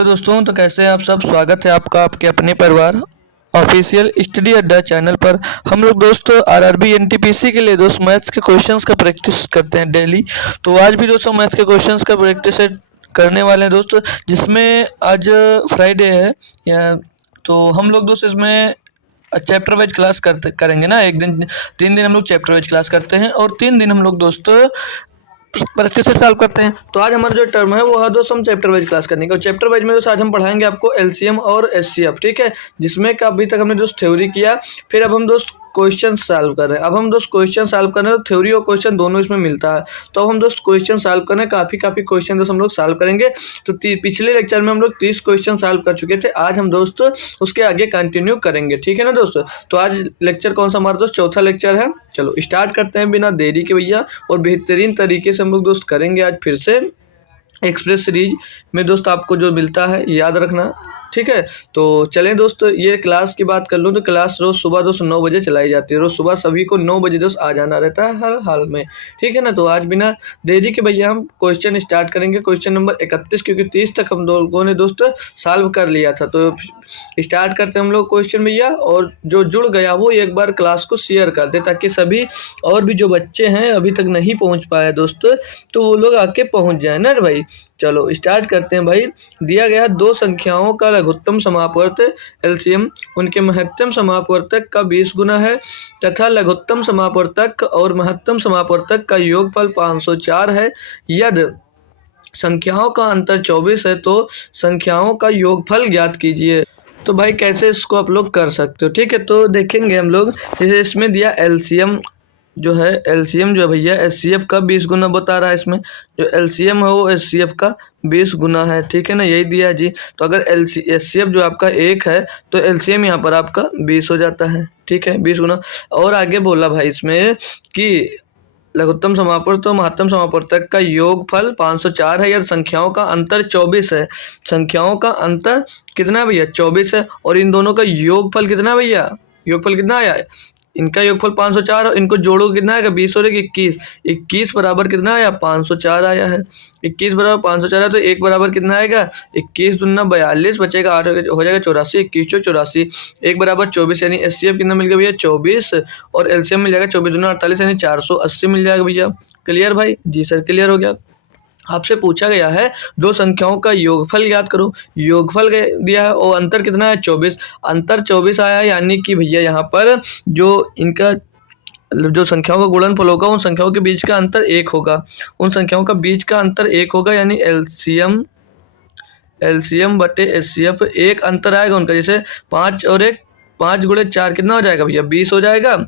तो दोस्तों, तो कैसे हैं आप सब। स्वागत है आपका आपके अपने परिवार ऑफिशियल स्टडी अड्डा चैनल पर। हम लोग दोस्तों आरआरबी एनटीपीसी के लिए दोस्त मैथ्स के क्वेश्चंस का प्रैक्टिस करते हैं डेली। तो आज भी दोस्तों मैथ्स के क्वेश्चंस का प्रैक्टिस करने वाले हैं दोस्तों, जिसमें आज फ्राइडे है या तो हम लोग दोस्त इसमें चैप्टर वाइज क्लास करेंगे ना। एक दिन 3 दिन हम लोग चैप्टर वाइज क्लास करते हैं और 3 दिन हम लोग दोस्तों प्रैक्टिस से सॉल्व करते हैं। तो आज हमारा जो टर्म है वो है दोस्त हम चैप्टर वाइज क्लास करने का। और चैप्टर वाइज में दोस्त आज हम पढ़ाएंगे आपको एलसीएम और एचसीएफ, ठीक है, जिसमें का अभी तक हमने दोस्त थ्योरी किया, फिर अब हम दोस्त क्वेश्चन सॉल्व कर रहे हैं। अब हम दोस्त क्वेश्चन सॉल्व कर रहे हैं, तो थ्योरी और क्वेश्चन दोनों इसमें मिलता है। तो अब हम दोस्त क्वेश्चन सॉल्व कर रहे हैं, काफ़ी क्वेश्चन दोस्त हम लोग सॉल्व करेंगे। तो पिछले लेक्चर में हम लोग 30 क्वेश्चन सॉल्व कर चुके थे। आज हम दोस्त उसके आगे कंटिन्यू करेंगे, ठीक है ना दोस्तों। तो आज लेक्चर कौन सा हमारा दोस्त चौथा लेक्चर है। चलो स्टार्ट करते हैं बिना देरी के भैया। और बेहतरीन तरीके से हम लोग दोस्त करेंगे आज फिर से एक्सप्रेस सीरीज में दोस्त आपको जो मिलता है याद रखना, ठीक है। तो चलें दोस्त, ये क्लास की बात कर लूँ तो क्लास रोज़ सुबह दोस्त 9 बजे चलाई जाती है। रोज़ सुबह सभी को 9 बजे दोस्त आ जाना रहता है हर हाल में, ठीक है ना। तो आज बिना देरी के भैया हम क्वेश्चन स्टार्ट करेंगे। क्वेश्चन नंबर 31, क्योंकि 30 तक हम लोगों ने दोस्त सॉल्व कर लिया था। तो स्टार्ट करते हैं हम लोग क्वेश्चन भैया। और जो जुड़ गया वो एक बार क्लास को शेयर कर दे, ताकि सभी और भी जो बच्चे हैं अभी तक नहीं पहुँच पाए दोस्त, तो वो लोग आके पहुँच जाए ना भाई। चलो स्टार्ट करते हैं भाई। दिया गया दो संख्याओं का लघुत्तम समापवर्त एलसीएम उनके महत्तम समापवर्तक का 20 गुना है, तथा लघुत्तम समापवर्तक और महत्तम समापवर्तक का योगफल 504 है। यदि संख्याओं का अंतर 24 है तो संख्याओं का योगफल ज्ञात कीजिए। तो भाई कैसे इसको आप लोग कर सकते हो, ठीक है। तो देखेंगे हम लोग, जैसे इसमें दिया एलसीएम जो है, एलसीएम जो है भैया एचसीएफ का 20 गुना बता रहा है। इसमें जो एलसीएम है वो एचसीएफ का 20 गुना है, ठीक है ना, यही दिया है जी। तो अगर एचसीएफ जो आपका 1 है तो एलसीएम यहाँ पर आपका 20 हो जाता है, ठीक है, 20 गुना। और आगे बोला भाई इसमें कि लघुत्तम समापवर्तक तो महत्तम समापवर्तक का योगफल 504 है। यदि संख्याओं का अंतर 24 है, संख्याओं का अंतर कितना भैया 24 है, और इन दोनों का योगफल कितना भैया, योगफल कितना आया है, इनका योगफल 504 और इनको जोड़ो कितना आएगा 20 और 21, 21 बराबर कितना आया 504 आया है। 21 बराबर 504 है, तो 1 बराबर कितना आएगा 21 दूना 42, बचेगा 8 हो जाएगा 84, 21 84, 1 बराबर 24, यानी एचसीएफ कितना मिल गया भैया 24, और एलसीएम मिल जाएगा 24 दूना 48, यानी 480 मिल जाएगा भैया। क्लियर भाई? जी सर क्लियर हो गया। आपसे पूछा गया है दो संख्याओं का योगफल ज्ञात करो। योगफल दिया है और अंतर कितना है 24, अंतर 24 आया है, यानी कि भैया यहाँ पर जो इनका जो संख्याओं का गुणनफल होगा उन संख्याओं के बीच का अंतर 1 होगा, उन संख्याओं का बीच का अंतर 1 होगा, यानी एलसीएम बटे एचसीएफ 1 अंतर आएगा उनका। जैसे 5 और 1, 5 गुणे 4 कितना हो जाएगा भैया 20 हो जाएगा।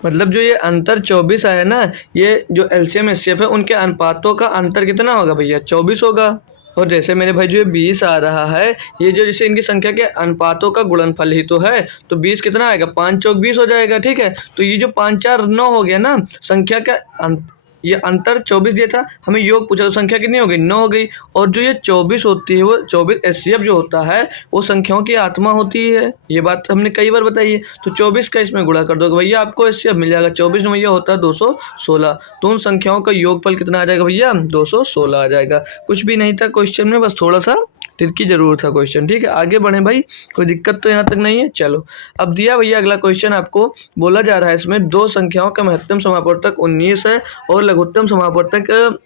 मतलब जो ये अंतर 24 आया ना, ये जो एलसीएम एचसीएफ है उनके अनुपातों का अंतर कितना होगा भैया 24 होगा। और जैसे मेरे भाई जो ये 20 आ रहा है, ये जो जैसे इनकी संख्या के अनुपातों का गुणनफल ही तो है, तो 20 कितना आएगा 5 चौक 20 हो जाएगा, ठीक है। तो ये जो 5 4 9 हो गया ना, संख्या का ये अंतर 24 दिया था, हमें योग पूछा तो संख्या कितनी हो गई 9 हो गई। और जो ये 24 होती है वो 24 एचसीएफ जो होता है वो संख्याओं की आत्मा होती है, ये बात हमने कई बार बताई है। तो 24 का इसमें गुणा कर दोगे भैया आपको एचसीएफ मिल जाएगा। 24 में भैया होता है 216, तो उन संख्याओं का योगफल कितना आ जाएगा भैया 216 आ जाएगा। कुछ भी नहीं था क्वेश्चन में, बस थोड़ा सा ट्रिक की जरूरत था क्वेश्चन, ठीक है। आगे बढ़े भाई, कोई दिक्कत तो यहाँ तक नहीं है। चलो अब दिया भैया अगला क्वेश्चन, आपको बोला जा रहा है इसमें दो संख्याओं का महत्तम समापवर्तक 19 है और लघुत्तम समापवर्तक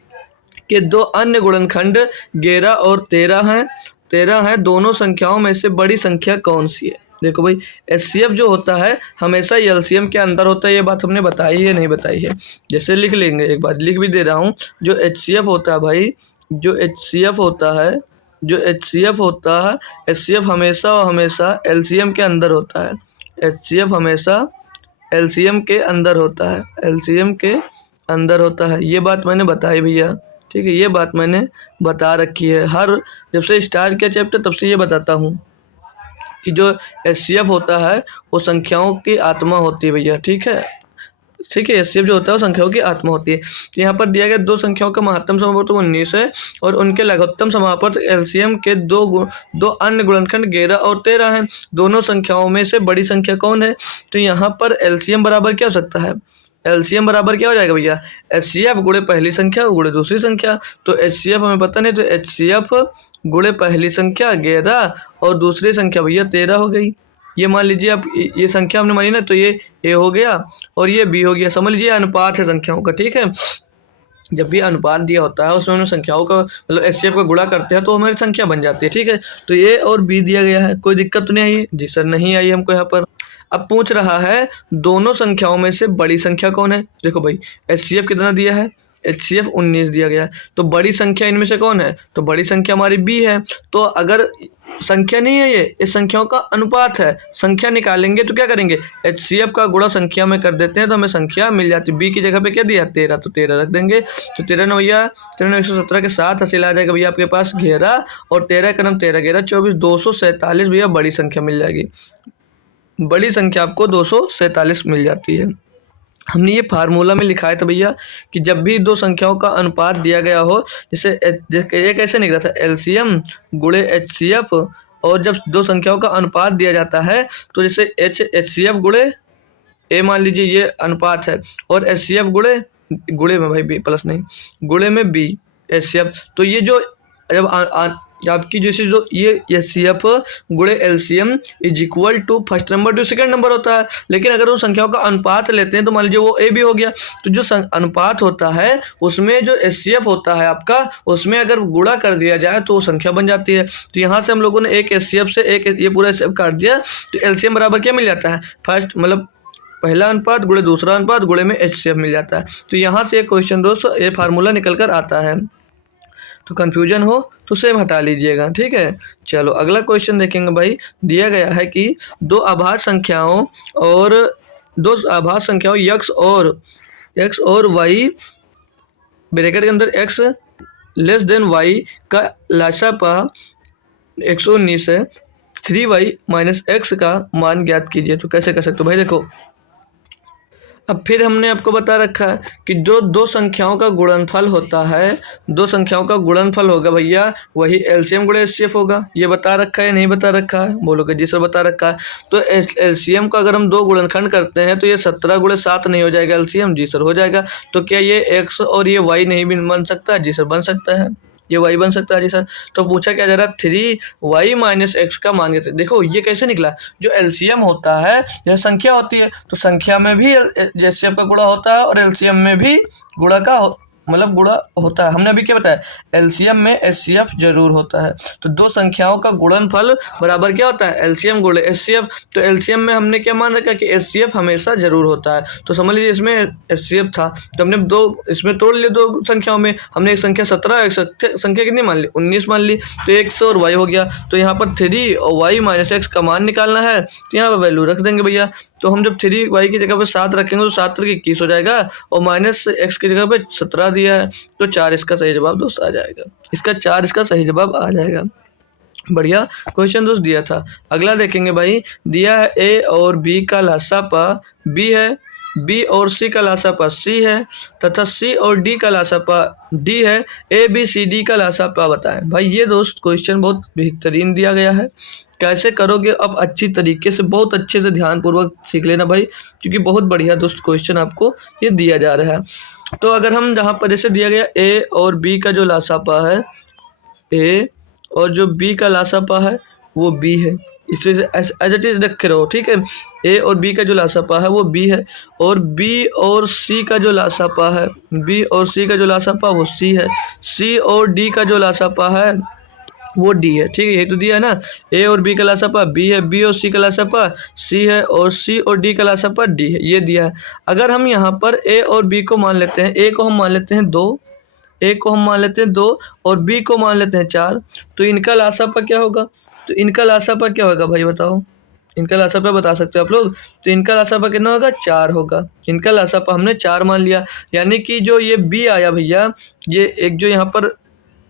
के दो अन्य गुणनखंड 11 और 13 है। दोनों संख्याओं में से बड़ी संख्या कौन सी है। देखो भाई एचसीएफ जो होता है हमेशा एलसीएम के अंदर होता है, ये बात हमने बताई है नहीं बताई है। जैसे लिख लेंगे, एक बार लिख भी दे रहा हूँ। जो एचसीएफ होता है भाई, जो एचसीएफ होता है एचसीएफ हमेशा और हमेशा एलसीएम के अंदर होता है। एचसीएफ हमेशा एलसीएम के अंदर होता है, एलसीएम के अंदर होता है। ये बात मैंने बताई भैया, ठीक है, ये बात मैंने बता रखी है। हर जब से स्टार्ट किया चैप्टर तब से ये बताता हूँ कि जो एचसीएफ होता है वो संख्याओं की आत्मा होती है भैया, ठीक है, ठीक है। एचसीएफ जो होता है वो संख्याओं की आत्मा होती है। यहाँ पर दिया गया दो संख्याओं का महत्तम समापवर्तक 19 है और उनके लघुत्तम समापवर्तक एलसीएम के दो अन्य गुणनखंड 11 और 13 हैं। दोनों संख्याओं में से बड़ी संख्या कौन है। तो यहाँ पर एलसीएम बराबर क्या हो सकता है, एलसीएम बराबर क्या हो जाएगा भैया एचसीएफ गुणे पहली संख्या गुणे दूसरी संख्या। तो एचसीएफ हमें पता नहीं, तो एचसीएफ गुणे पहली संख्या 11 और दूसरी संख्या भैया 13 हो गई। ये मान लीजिए आप ये संख्या हमने मानी ना, तो ये ए हो गया और ये बी हो गया। समझ लीजिए अनुपात है संख्याओं का, ठीक है। जब भी अनुपात दिया होता है उसमें हम संख्याओं का मतलब एचसीएफ का गुणा करते हैं तो हमारी संख्या बन जाती है, ठीक है। तो ए और बी दिया गया है, कोई दिक्कत तो नहीं आई? जी सर नहीं आई हमको यहाँ पर। अब पूछ रहा है दोनों संख्याओं में से बड़ी संख्या कौन है। देखो भाई एचसीएफ कितना दिया है, एचसीएफ 19 दिया गया है। तो बड़ी संख्या इनमें से कौन है, तो बड़ी संख्या हमारी बी है। तो अगर संख्या नहीं है, ये इस संख्याओं का अनुपात है, संख्या निकालेंगे तो क्या करेंगे, एचसीएफ का गुणा संख्या में कर देते हैं तो हमें संख्या मिल जाती है। बी की जगह पे क्या दिया 13, तो 13 रख देंगे। तो 13 9 भैया 13 117 के साथ हासिल आ जाएगा भैया आपके पास 11 और 13 कदम 13 11 24 247 भैया बड़ी संख्या मिल जाएगी। बड़ी संख्या आपको 247 मिल जाती है। हमने ये फार्मूला में लिखा है था भैया कि जब भी दो संख्याओं का अनुपात दिया गया हो, जैसे ये कैसे निकला था, एलसीएम गुणे एचसीएफ, और जब दो संख्याओं का अनुपात दिया जाता है तो जैसे एचसीएफ गुणे ए मान लीजिए ये अनुपात है, और एचसीएफ गुणे में भाई बी प्लस नहीं, गुणे में बी एचसीएफ। तो ये जो जब आपकी जैसे जो ये एचसीएफ गुणे LCM is equal to first number to second number होता है। लेकिन अगर उन संख्याओं का अनुपात लेते हैं तो मान लीजिए वो ए बी हो गया, तो जो अनुपात होता है उसमें जो एचसीएफ होता है आपका, उसमें अगर गुणा कर दिया जाए तो वो संख्या बन जाती है। तो यहाँ से हम लोगों ने एक एचसीएफ से एक ये पूरा एचसीएफ काट दिया, तो एलसीएम बराबर क्या मिल जाता है, फर्स्ट मतलब पहला अनुपात गुणे दूसरा अनुपात गुणे में एचसीएफ मिल जाता है। तो यहाँ से एक क्वेश्चन दोस्तों ये फार्मूला निकल कर आता है। तो कंफ्यूजन हो तो सेम हटा लीजिएगा, ठीक है। चलो अगला क्वेश्चन देखेंगे भाई। दिया गया है कि दो आभाज्य संख्याओं x और y ब्रैकेट के अंदर x लेस देन y का लासापा 119 है, 3y माइनस x का मान ज्ञात कीजिए। तो कैसे कर सकते हो भाई, देखो अब फिर हमने आपको बता रखा है कि जो दो संख्याओं का गुणनफल होता है, दो संख्याओं का गुणनफल होगा भैया वही एलसीएम गुणे एचसीएफ होगा। ये बता रखा है नहीं बता रखा है, बोलोगे जी सर बता रखा है। तो एलसीएम का अगर हम दो गुणनखंड करते हैं तो ये 17 गुणे 7 नहीं हो जाएगा एलसीएम, जी सर हो जाएगा। तो क्या ये एक्स और ये वाई नहीं बन सकता, जी सर बन सकता है, ये y बन सकता है जी सर। तो पूछा क्या जा रहा है 3y माइनस एक्स का मान देते। देखो ये कैसे निकला, जो एलसीएम होता है यह संख्या होती है, तो संख्या में भी एचसीएफ का गुणा होता है और एलसीएम में भी गुणा का मतलब गुणा होता है। हमने अभी क्या बताया, एलसीएम में एचसीएफ जरूर होता है। तो दो संख्याओं का गुणनफल बराबर क्या होता है, एलसीएम गुणे एचसीएफ। तो एलसीएम में हमने क्या मान रखा कि एचसीएफ हमेशा जरूर होता है। तो समझ लीजिए इसमें एचसीएफ था तो हमने दो इसमें तोड़ लिए, दो संख्याओं में हमने एक संख्या 17 एक संख्या कितनी मान ली 19 मान ली, तो एक्स और वाई हो गया। तो यहाँ पर 3 और वाई माइनस एक्स का मान निकालना है, तो यहाँ पर वैल्यू रख देंगे भैया। तो हम जब 3y की जगह पे 7 रखेंगे तो 7 3 21 हो जाएगा, और माइनस एक्स की जगह पे 17 दिया है, तो 4 इसका सही जवाब दोस्त आ जाएगा। इसका 4 इसका सही जवाब आ जाएगा। बढ़िया क्वेश्चन दोस्त दिया था। अगला देखेंगे भाई, दिया है ए और बी का लासापा बी है, बी और सी का लासापा सी है, तथा सी और डी का लासापा डी है। ए बी सी डी का लासापा बताएं। भाई ये दोस्त क्वेश्चन बहुत बेहतरीन दिया गया है, कैसे करोगे अब अच्छी तरीके से बहुत अच्छे से ध्यानपूर्वक सीख लेना भाई, क्योंकि बहुत बढ़िया दोस्त क्वेश्चन आपको ये दिया जा रहा है। तो अगर हम जहाँ पर जैसे दिया गया ए और बी का जो लासापा है, ए और जो बी का लासापा है वो बी है, इसलिए एज इट इज रखे रहो, ठीक है। ए और बी का जो लासापा है वो बी है, और बी और सी का जो लासापा है, बी और सी का जो लासापा वो सी है, सी और डी का जो लासापा है वो डी है, ठीक है। ये तो दिया है ना, ए और बी का लासापा बी है, बी और सी का लासापा सी है, और सी और डी का लासापा डी है, ये दिया है। अगर हम यहाँ पर ए और बी को मान लेते हैं, ए को हम मान लेते हैं 2, ए को हम मान लेते हैं 2 और बी को मान लेते हैं 4, तो इनका लासापा क्या होगा, तो इनका लासापा क्या होगा भाई बताओ, इनका लासापा बता सकते हो आप लोग। तो इनका लासापा कितना होगा, 4 होगा। इनका लासापा हमने 4 मान लिया, यानी कि जो ये बी आया भैया, ये एक जो यहाँ पर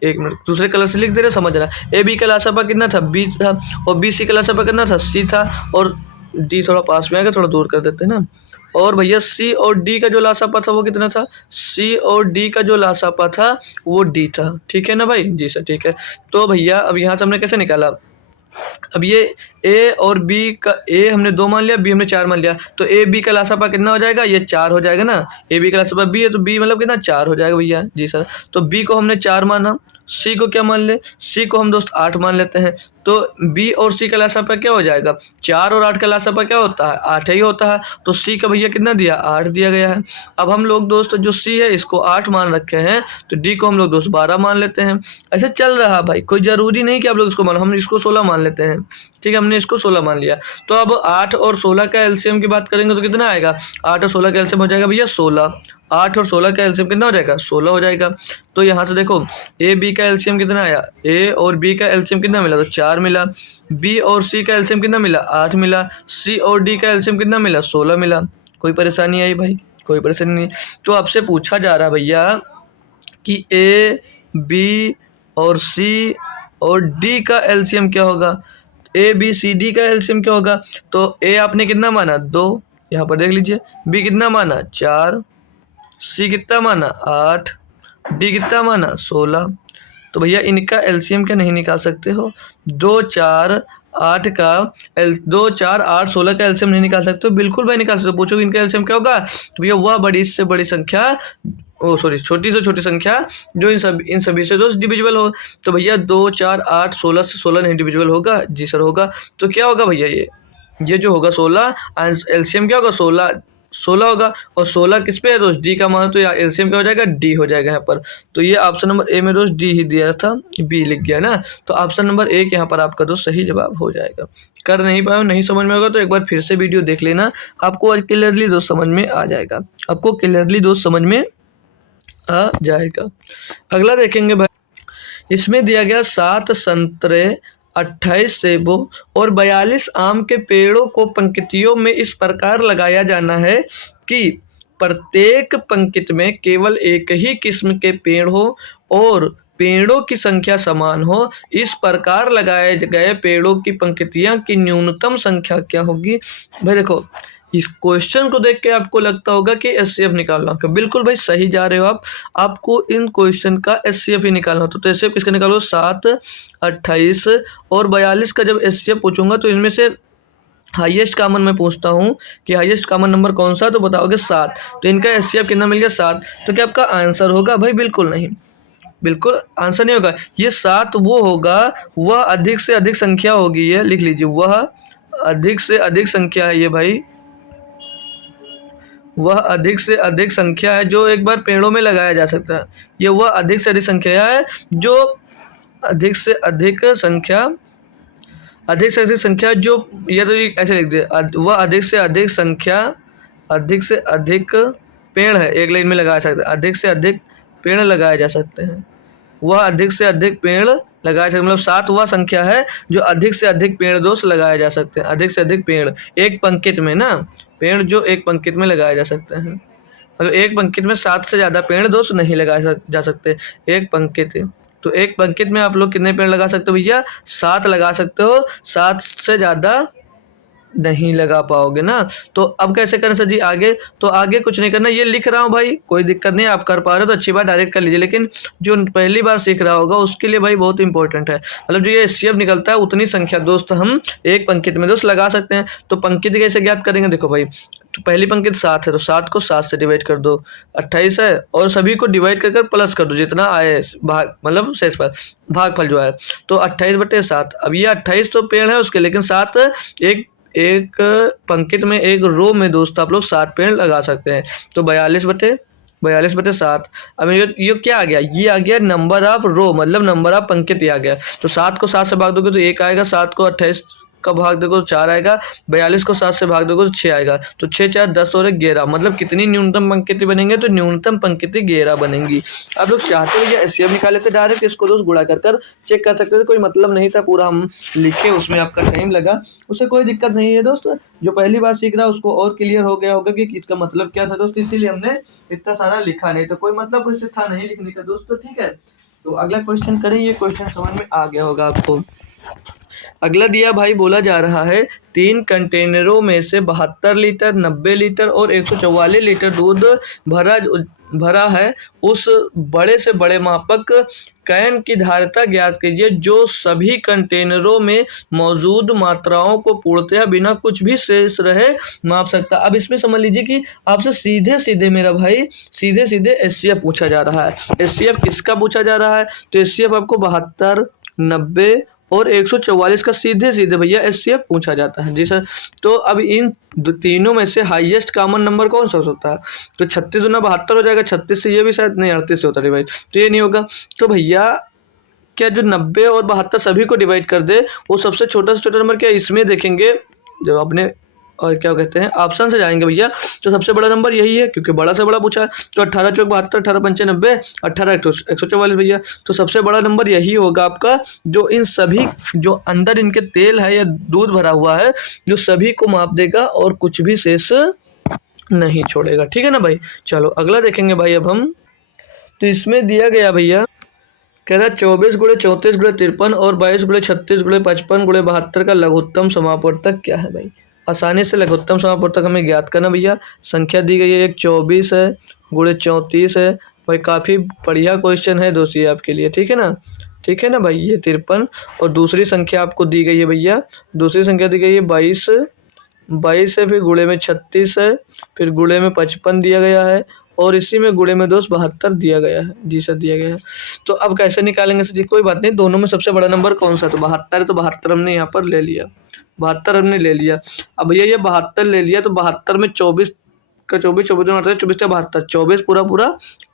एक मिनट दूसरे कलर से लिख दे रहे समझना, ए बी का लासापा कितना था बी था, और बी सी का लासापा कितना था सी था, और डी थोड़ा पास में आएगा थोड़ा दूर कर देते हैं ना। और भैया सी और डी का जो लासापा था वो कितना था, सी और डी का जो लासापा था वो डी था, ठीक है ना भाई, जी सर ठीक है। तो भैया अब यहाँ से हमने कैसे निकाला, अब ये ए और बी का, ए हमने 2 मान लिया, बी हमने 4 मान लिया, तो ए बी का लासापा कितना हो जाएगा, ये 4 हो जाएगा ना। ए बी का लासापा बी है तो बी मतलब कितना 4 हो जाएगा भैया, जी सर। तो बी को हमने 4 माना सी को क्या मान ले, सी को हम दोस्त 8 मान लेते हैं। तो बी और सी का लसापा क्या हो जाएगा, 4 और 8 का लसापा क्या होता है, 8 ही होता है। तो सी का भैया कितना दिया, 8 दिया गया है। अब हम लोग दोस्त जो सी है इसको 8 मान रखे हैं, तो डी को हम लोग दोस्त 12 मान लेते हैं। ऐसे चल रहा भाई, कोई ज़रूरी नहीं कि आप लोग इसको मान, हम इसको 16 मान लेते हैं। ठीक है, हमने इसको 16 मान लिया। तो अब 8 और 16 का एलसीएम की बात करेंगे तो कितना आएगा, 8 और 16 का एलसीएम हो जाएगा भैया 16। 8 और 16 का एलसीएम कितना हो जाएगा, 16 हो जाएगा। तो यहाँ से देखो ए बी का एलसीएम कितना आया, ए और बी का एलसीएम कितना मिला, तो 4 मिला। बी और सी का एलसीएम कितना मिला, 8 मिला। सी और डी का एलसीएम कितना मिला, 16 मिला। कोई परेशानी आई भाई, कोई परेशानी नहीं। तो आपसे पूछा जा रहा है भैया कि ए बी और सी और डी का एलसीएम क्या होगा, ए बी सी डी का एलसीएम क्या होगा। तो ए आपने कितना माना, 2, यहाँ पर देख लीजिए। बी कितना माना, 4। सी कितना माना, 8। डी कितना माना, 16। तो भैया इनका एलसीएम क्या नहीं निकाल सकते हो, 2 4 8 का 2 4 8 16 का एलसीएम नहीं निकाल सकते हो, बिल्कुल भाई निकाल सकते हो। पूछो इनका एलसीएम क्या होगा, तो भैया वह बड़ी से बड़ी संख्या, ओ सॉरी छोटी से छोटी संख्या जो इन सभी से दोस्त डिविजिबल हो। तो भैया 2 4 8 16 से 16 नहीं डिविजिबल होगा, जी सर होगा। तो क्या होगा भैया, ये जो होगा 16, एलसीएम क्या होगा, 16 होगा। और 16 किस पे है दोस्त, डी का मान, तो एलसीएम क्या हो जाएगा, डी हो जाएगा यहाँ पर। तो ये ऑप्शन नंबर ए में दोस्त डी ही दिया था, बी लिख गया ना। तो ऑप्शन नंबर ए यहाँ पर आपका दोस्त सही जवाब हो जाएगा। कर नहीं पाए, नहीं समझ में होगा तो एक बार फिर से वीडियो देख लेना, आपको आज क्लियरली दोस्त समझ में आ जाएगा, आपको क्लियरली दोस्त समझ में आ जाएगा। अगला देखेंगे भाई, इसमें दिया गया 7 संतरे, 28 सेबों और 42 आम के पेड़ों को पंक्तियों में इस प्रकार लगाया जाना है कि प्रत्येक पंक्ति में केवल एक ही किस्म के पेड़ हो और पेड़ों की संख्या समान हो। इस प्रकार लगाए गए पेड़ों की पंक्तियां की न्यूनतम संख्या क्या होगी। भाई देखो, इस क्वेश्चन को देख के आपको लगता होगा कि एचसीएफ निकालना होगा, बिल्कुल भाई सही जा रहे हो आप। आपको इन क्वेश्चन का एचसीएफ ही निकालना होता, तो एचसीएफ किसका निकालो, 7 28 और 42 का जब एचसीएफ पूछूंगा तो इनमें से हाईएस्ट कॉमन मैं पूछता हूँ कि हाईएस्ट कॉमन नंबर कौन सा, तो बताओगे 7। तो इनका एचसीएफ कितना मिल गया, 7। तो क्या आपका आंसर होगा, भाई बिल्कुल नहीं, बिल्कुल आंसर नहीं होगा। ये 7 वो होगा, वह अधिक से अधिक संख्या होगी, ये लिख लीजिए, वह अधिक से अधिक संख्या है ये भाई, वह अधिक से अधिक संख्या है जो एक बार पेड़ों में लगाया जा सकता है। ये वह अधिक से अधिक संख्या है जो अधिक से अधिक संख्या, अधिक से अधिक संख्या जो, या तो ऐसे लिख दे, वह अधिक से अधिक संख्या, अधिक से अधिक पेड़ है, एक लाइन में लगाया सकते हैं, अधिक से अधिक पेड़ लगाए जा सकते हैं। वह अधिक से अधिक पेड़ लगाए सकते, मतलब 7 वह संख्या है जो अधिक से अधिक पेड़ दोस्त लगाए जा सकते हैं। अधिक से अधिक पेड़ एक पंक्ति में ना, पेड़ जो एक पंक्ति में लगाए जा सकते हैं, मतलब एक पंक्ति में 7 से ज़्यादा पेड़ दोस्त नहीं लगाए जा सकते, एक पंक्ति। तो एक पंक्ति में आप लोग कितने पेड़ लगा सकते हो भैया, 7 लगा सकते हो, 7 से ज़्यादा नहीं लगा पाओगे ना। तो अब कैसे करें सर जी आगे, तो आगे कुछ नहीं करना, ये लिख रहा हूँ भाई, कोई दिक्कत नहीं, आप कर पा रहे हो तो अच्छी बात, डायरेक्ट कर लीजिए। लेकिन जो पहली बार सीख रहा होगा उसके लिए भाई बहुत इंपॉर्टेंट है, मतलब जो ये एचसीएफ निकलता है उतनी संख्या दोस्त हम एक पंक्ति में दोस्त लगा सकते हैं। तो पंक्ति कैसे ज्ञात करेंगे, देखो भाई, तो पहली पंक्ति 7 है, तो 7 को 7 से डिवाइड कर दो, 28 है, और सभी को डिवाइड कर प्लस कर दो जितना आए, भाग मतलब शेष पर भागफल जो है, तो 28/7। अब ये 28 तो पेड़ है उसके, लेकिन 7 एक पंक्ति में, एक रो में दोस्त आप लोग 7 पेड़ लगा सकते हैं। तो 42/7। अब ये क्या आ गया, ये आ गया नंबर ऑफ रो, मतलब नंबर ऑफ पंक्ति आ गया। तो 7 को 7 से भाग दोगे तो 1 आएगा, 7 को 28 का भाग दोगे तो 4 आएगा, 42 को 7 से भाग दोगे तो 6 आएगा। तो 6 4 10 और 11, मतलब कितनी न्यूनतम पंक्ति बनेंगे, तो न्यूनतम पंक्ति 11 बनेंगी। आप लोग चाहते हो ये एचसीएफ निकाले थे, डायरेक्ट इसको दोस्त गुणा कर चेक कर सकते थे, कोई मतलब नहीं था पूरा हम लिखे, उसमें आपका टाइम लगा, उससे कोई दिक्कत नहीं है दोस्त। जो पहली बार सीख रहा है उसको और क्लियर हो गया होगा कि इसका मतलब क्या था दोस्त, इसीलिए हमने इतना सारा लिखा नहीं, तो कोई मतलब उससे था नहीं लिखने का दोस्तों, ठीक है। तो अगला क्वेश्चन करें, ये क्वेश्चन समझ में आ गया होगा आपको। अगला दिया भाई, बोला जा रहा है 3 कंटेनरों में से 72 लीटर, 90 लीटर और 144 लीटर दूध भरा भरा है उस बड़े से बड़े मापक कैन की धारिता ज्ञात कीजिए जो सभी कंटेनरों में मौजूद मात्राओं को पूर्णतः बिना कुछ भी शेष रहे माप सकता। अब इसमें समझ लीजिए कि आपसे सीधे सीधे मेरा भाई सीधे सीधे एचसीएफ पूछा जा रहा है। एचसीएफ किसका पूछा जा रहा है? तो एचसीएफ आपको 72, 90 और 144 का सीधे सीधे भैया एचसीएफ पूछा जाता है। जी सर। तो अब इन तीनों में से हाईएस्ट कॉमन नंबर कौन सा होता है? तो 36 गुना 72 हो जाएगा। 36 से ये भी शायद नहीं, 38 से होता है डिवाइड, तो ये नहीं होगा। तो भैया क्या जो 90 और 72 सभी को डिवाइड कर दे, वो सबसे छोटा से छोटा नंबर क्या इसमें देखेंगे जब अपने और क्या कहते हैं ऑप्शन से जाएंगे भैया, तो सबसे बड़ा नंबर यही है क्योंकि बड़ा से बड़ा पूछा है। तो 18 चौक 72, 18 पंचे 90, 18 144 भैया। तो सबसे बड़ा नंबर यही होगा आपका, जो इन सभी जो अंदर इनके तेल है या दूध भरा हुआ है, जो सभी को माप देगा और कुछ भी शेष नहीं छोड़ेगा। ठीक है ना भाई। चलो अगला देखेंगे भाई अब हम। तो इसमें दिया गया भैया, कह रहा 24 गुणे 34 गुणे 53 और 22 गुणे 36 गुणे 55 गुणे 72 का लघुत्तम समापवर्तक क्या है भाई? आसानी से लघुत्तम समापवर्तक हमें ज्ञात करना भैया। संख्या दी गई है, एक 24 है गुणे 34 है भाई। काफ़ी बढ़िया क्वेश्चन है दोस्तों ये आपके लिए। ठीक है ना, ठीक है ना भाई। ये 53 और दूसरी संख्या आपको दी गई है भैया, दूसरी संख्या दी गई है 22, 22 है, फिर गुणे में 36 है, फिर गुणे में 55 दिया गया है और इसी में गुणे में दोस्त 72 दिया गया है। जी सर दिया गया है। तो अब कैसे निकालेंगे सर जी? कोई बात नहीं, दोनों में सबसे बड़ा नंबर कौन सा? तो 72 है, तो 72 हमने यहाँ पर ले लिया, 72 हमने ले लिया। अब भैया ये 72 ले लिया, तो 72 में 24 का 24, 24 24 का 72, 24 पूरा पूरा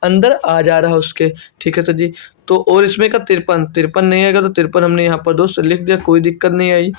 अंदर आ जा रहा है उसके। ठीक है सर जी। तो और इसमें का 53 नहीं आएगा, तो 53 हमने यहाँ पर दोस्त लिख दिया, कोई दिक्कत नहीं आई।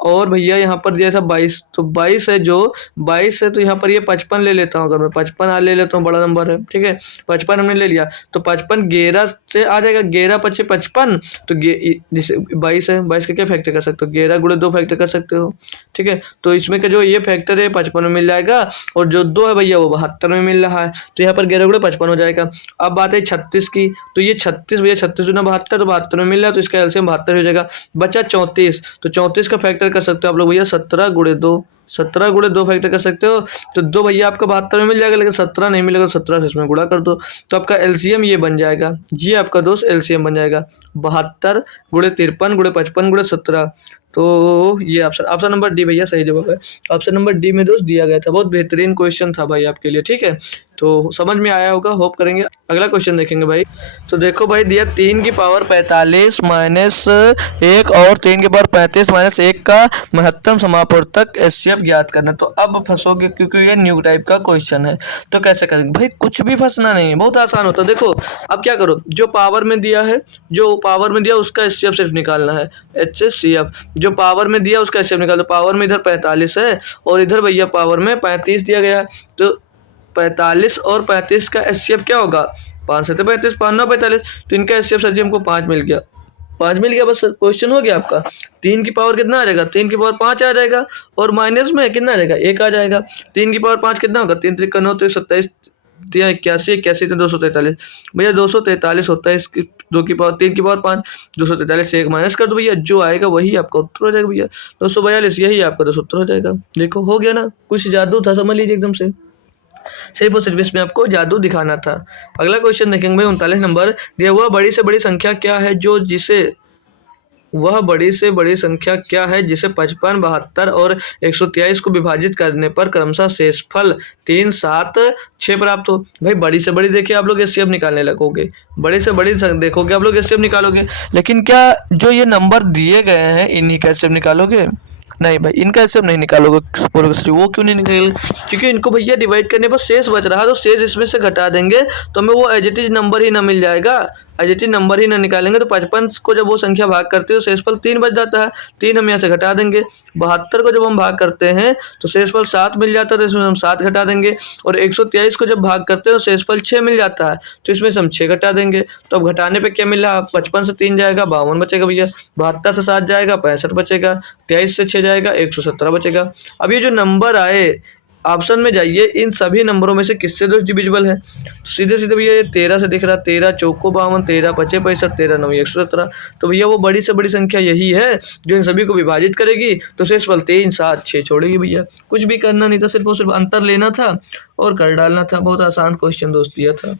और भैया यहाँ पर दिया था 22, तो 22 है, जो 22 है तो यहाँ पर ये 55 ले लेता हूँ। अगर मैं 55 ले लेता हूँ, बड़ा नंबर है। ठीक है, 55 हमने ले लिया, तो 55 11 से आ जाएगा, 11 पचे 55। तो जैसे 22 है, 22 का क्या फैक्टर कर सकते हो? 11 गुणे 2 फैक्टर कर सकते हो। ठीक है, तो इसमें का जो ये फैक्टर है 55 में मिल जाएगा, और जो 2 है भैया वो 72 में मिल रहा है, तो यहाँ पर 11 गुणे 55 हो जाएगा। अब बात है 36 की, तो ये 36 भैया 36 गुना 72, तो 72 में मिल रहा है, तो इसका एलसीएम 72 हो जाएगा। बचा 34, तो 34 का फैक्टर कर सकते हो आप लोग भैया 17 गुणे 2, 17 गुणे 2 फैक्टर कर सकते हो। तो 2 भैया आपका 72 में मिल जाएगा, लेकिन 17 नहीं मिलेगा, 17 से इसमें गुणा कर दो, तो आपका एलसीएम ये बन जाएगा। ये आपका दोस्त एलसीएम बन जाएगा 72 गुणे 53 गुणे 55 गुणे 17। तो ये ऑप्शन नंबर डी भैया सही जवाब है। ऑप्शन नंबर डी में दोस्त दिया गया था। बहुत बेहतरीन क्वेश्चन था भाई आपके लिए। ठीक है, तो समझ में आया होगा, होप करेंगे। अगला क्वेश्चन देखेंगे भाई। तो देखो भाई, दिया 3 की पावर 45 माइनस 1 और 3 की पावर 35 माइनस 1 का महत्तम समापवर्तक एचसीएफ ज्ञात करना। तो अब फंसोगे क्योंकि ये न्यू टाइप का क्वेश्चन है। तो कैसे करेंगे भाई? कुछ भी फंसना नहीं है, बहुत आसान होता है। देखो अब क्या करो, जो पावर में दिया है, जो पावर में दिया उसका एचसीएफ सिर्फ निकालना है, एचसीएफ। जो पावर में दिया उसका एचसीएफ निकाल दो। पावर में इधर 45 है और इधर भैया पावर में 35 दिया गया है, तो 45 और 35 का एचसीएफ क्या होगा? 5 से 35, 5 9 45, तो इनका एचसीएफ सर जी हमको 5 मिल गया, 5 मिल गया। बस क्वेश्चन हो गया आपका। 3 की पावर कितना आ जाएगा? 3 की पावर 5 आ जाएगा, और माइनस में कितना आ जाएगा? 1 आ जाएगा। 3 की पावर 5 कितना होगा? 3 3 9 तो 27, 81 81 243 भैया 243 होता है। इसकी 2 की पावर 3 की पावर 5, 243 से 1 माइनस कर दो भैया, जो आएगा वही आपका उत्तर हो जाएगा भैया। 242 यही आपका 270 हो जाएगा। देखो हो गया ना, कुछ जादू था, समझ लीजिए एकदम से सही पर सिर्फ इसमें आपको जादू दिखाना था। अगला क्वेश्चन देखेंगे भाई 39 नंबर। दिया हुआ बड़ी से बड़ी संख्या क्या है जो जिसे वह बड़ी से बड़ी संख्या क्या है जिसे 55, 72 और 123 को विभाजित करने पर क्रमशः शेषफल 3, 7, 6 प्राप्त हो। भाई बड़ी से बड़ी देखिए, आप लोग एचसीएफ निकालने लगोगे, बड़े से बड़ी देखोगे आप लोग एचसीएफ निकालोगे, लेकिन क्या जो ये नंबर दिए गए हैं इन्हीं का एचसीएफ निकालोगे? नहीं भाई, इनका एचसीएफ नहीं निकालोगे। वो क्यों नहीं निकालोगे? क्योंकि इनको भैया डिवाइड करने पर शेष बच रहा है, तो शेष इसमें से घटा देंगे तो हमें वो एज इट इज नंबर ही ना मिल जाएगा, एज इट इज नंबर ही ना निकालेंगे। तो 55 को जब वो संख्या भाग करते हो शेषफल 3 बच जाता है, 3 हम यहाँ से घटा देंगे। 72 को जब हम भाग करते हैं तो शेषफल 7 मिल जाता है, तो इसमें हम 7 घटा देंगे। और 123 को जब भाग करते हैं तो शेषफल 6 मिल जाता है, तो इसमें से हम 6 घटा देंगे। तो अब घटाने पे क्या मिला? 55 से 3 जाएगा 52 बचेगा भैया, 72 से 7 जाएगा 65 बचेगा, 23 से 6 जाएगा 117 बचेगा। अब ये जो नंबर आए ऑप्शन में जाइए, इन सभी नंबरों में से किससे दोस्त डिविजिबल है। तो सीधे सीधे भैया ये 13 से दिख रहा, 13 चौको 52, 13 पचे 65, 13 9 117। तो भैया वो बड़ी से बड़ी संख्या यही है जो इन सभी को विभाजित करेगी। तो शेषफल 3 7 6 छोड़ेगी भैया। कुछ भी करना नहीं था, सिर्फ और सिर्फ अंतर लेना था और कर डालना था। बहुत आसान क्वेश्चन दोस्त दिया था।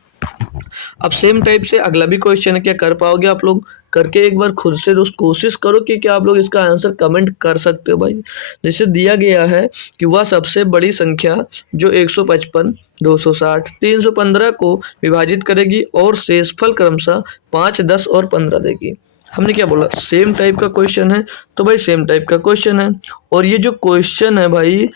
अब सेम टाइप से अगला भी क्वेश्चन है, क्या कर पाओगे आप लोग? करके एक बार खुद से दोस्त कोशिश करो कि क्या आप लोग इसका आंसर कमेंट कर सकते हो भाई। जैसे दिया गया है कि वह सबसे बड़ी संख्या जो 155, 260, 315 को विभाजित करेगी और शेषफल क्रमशः 5, 10 और 15 देगी। हमने क्या बोला, सेम टाइप का क्वेश्चन है, तो भाई सेम टाइप का क्वेश्चन है। और ये जो क्वेश्चन है भाई,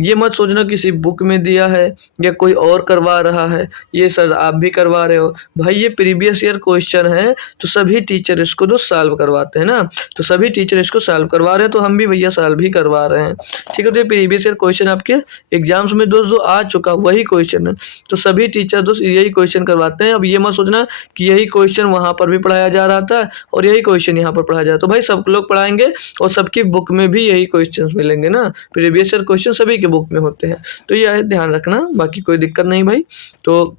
ये मत सोचना किसी बुक में दिया है या कोई और करवा रहा है, ये सर आप भी करवा रहे हो भाई। ये प्रीवियस ईयर क्वेश्चन है, तो सभी टीचर इसको तो सॉल्व करवाते हैं ना, तो सभी टीचर इसको सॉल्व करवा रहे हैं, तो हम भी भैया सॉल्व भी करवा रहे हैं। ठीक है, तो ये प्रीवियस ईयर क्वेश्चन आपके एग्जाम्स में दोस्त जो आ चुका वही क्वेश्चन है, तो सभी टीचर दोस्त यही क्वेश्चन करवाते हैं। अब ये मत सोचना कि यही क्वेश्चन वहाँ पर भी पढ़ाया जा रहा था और यही क्वेश्चन यहाँ पर पढ़ाया जाता है। तो भाई सब लोग पढ़ाएंगे और सबकी बुक में भी यही क्वेश्चन मिलेंगे ना, प्रीवियस ईयर क्वेश्चन सभी के बुक में होते हैं, तो ये ध्यान रखना, बाकी कोई दिक्कत नहीं भाई। तो